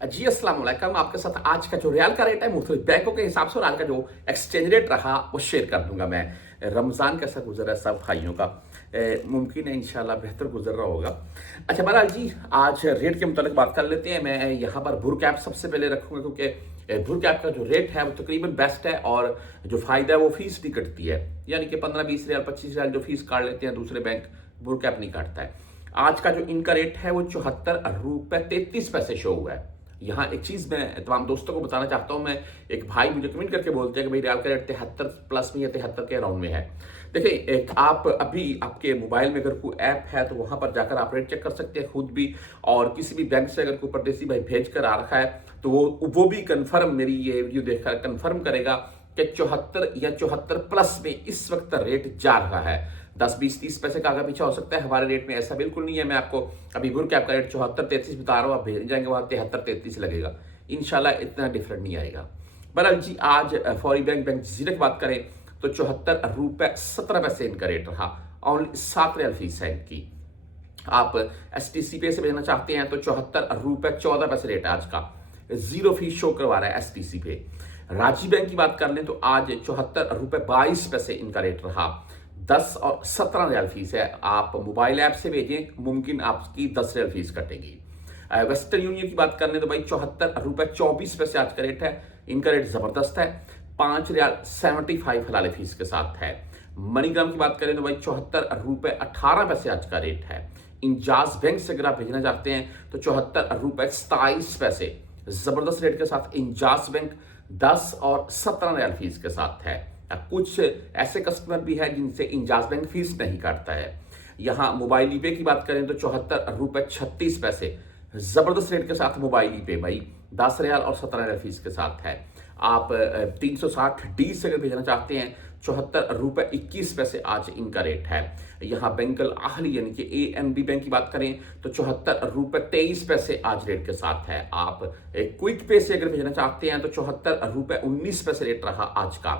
जी अस्सलाम वालेकुम। आपके साथ आज का जो रियाल का रेट है मुख्तलिफ बैंकों के हिसाब से और आज का जो एक्सचेंज रेट रहा वो शेयर कर दूंगा मैं। रमज़ान कैसा गुजरा है सब भाइयों का, मुमकिन है इंशाल्लाह बेहतर गुजर रहा होगा। अच्छा बहरहाल जी, आज रेट के मुतालिक बात कर लेते हैं। मैं यहाँ पर भुर कैप सबसे पहले रखूंगा क्योंकि भुर कैप का जो रेट है वो तकरीबन बेस्ट है और जो फ़ायदा है वो फीस नहीं कटती है, यानी कि 15-20 रियाल 25 रियाल जो फीस काट लेते हैं दूसरे बैंक, भुर कैप नहीं काटता है। आज का जो इनका रेट है वो 74 रुपये 33 पैसे शो हुआ है। यहाँ एक चीज़ मैं तमाम दोस्तों को बताना चाहता हूँ। मैं एक भाई मुझे कमेंट करके बोलते हैं कि भाई रियाल का रेट 73 प्लस में या 73 के अराउंड में है। देखिए, एक आप अभी आपके मोबाइल में अगर कोई ऐप है तो वहाँ पर जाकर आप रेट चेक कर सकते हैं खुद भी, और किसी भी बैंक से अगर कोई परदेसी भाई भेज कर आ रखा है तो वो भी कन्फर्म मेरी ये वीडियो देखकर कन्फर्म करेगा कि 74 या 74 प्लस में इस वक्त रेट जा रहा है। 10-20-30 पैसे का आगे पीछा हो सकता है, हमारे रेट में ऐसा बिल्कुल नहीं है। मैं आपको अभी बुर कैप का रेट 74-33 बता रहा हूँ, आप भेज जाएंगे वहाँ 73-33 लगेगा। इंशाल्लाह इतना डिफरेंट नहीं आएगा। बहरहाल जी, आज फौरी बैंक जजीरा की बात करें तो 74 रुपये 17 पैसे इनका रेट रहा। ओनली 7 रियाल फीस है इनकी। आप STC पे से भेजना चाहते हैं तो 74 रुपये 14 पैसे रेट है आज का, जीरो फीस शो करवा रहा है STC पे। राजी बैंक की बात कर लें तो आज 74 रुपये 22 पैसे इनका रेट रहा। 10 और 17 रियाल फीस है। आप मोबाइल ऐप से भेजें, मुमकिन आपकी 10 रियाल फीस कटेगी। वेस्टर्न यूनियन की बात कर लें तो भाई 74 रुपये 24 पैसे आज का रेट है। इनका रेट जबरदस्त है, 5 रियाल 75 हलाल फीस के साथ है। मनीग्राम की बात करें तो भाई 74 रुपये 18 पैसे आज का रेट है। इंजाज बैंक से अगर आप भेजना चाहते हैं तो 74 रुपये 27 पैसे, जबरदस्त रेट के साथ इंजाज बैंक 10 और 17 रियाल फीस के साथ है। कुछ ऐसे कस्टमर भी है जिनसे इंजाज बैंक फीस नहीं काटता है। यहाँ मोबाइल ई पे की बात करें तो 74 रुपये 36 पैसे, जबरदस्त रेट के साथ मोबाइल ई पे भाई 10 रियाल और 17 रियाल फीस के साथ है। आप 360D से अगर भेजना चाहते हैं 74 रुपये 21 पैसे आज इनका रेट है। यहाँ बैंकल आहली यानी कि ANB बैंक की बात करें तो 74 रुपये 23 पैसे आज रेट के साथ है। आप क्विक पे से अगर भेजना चाहते हैं तो 74 रुपये 19 पैसे रेट रहा आज का।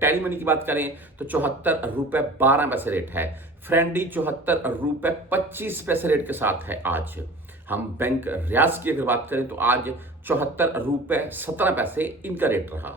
टेली मनी की बात करें तो 74 रुपये 12 पैसे रेट है। फ्रेंडी 74 रुपये 25 पैसे रेट के साथ है आज। हम बैंक रियाज की अगर बात करें तो आज 74 रुपये 17 पैसे इनका रेट रहा।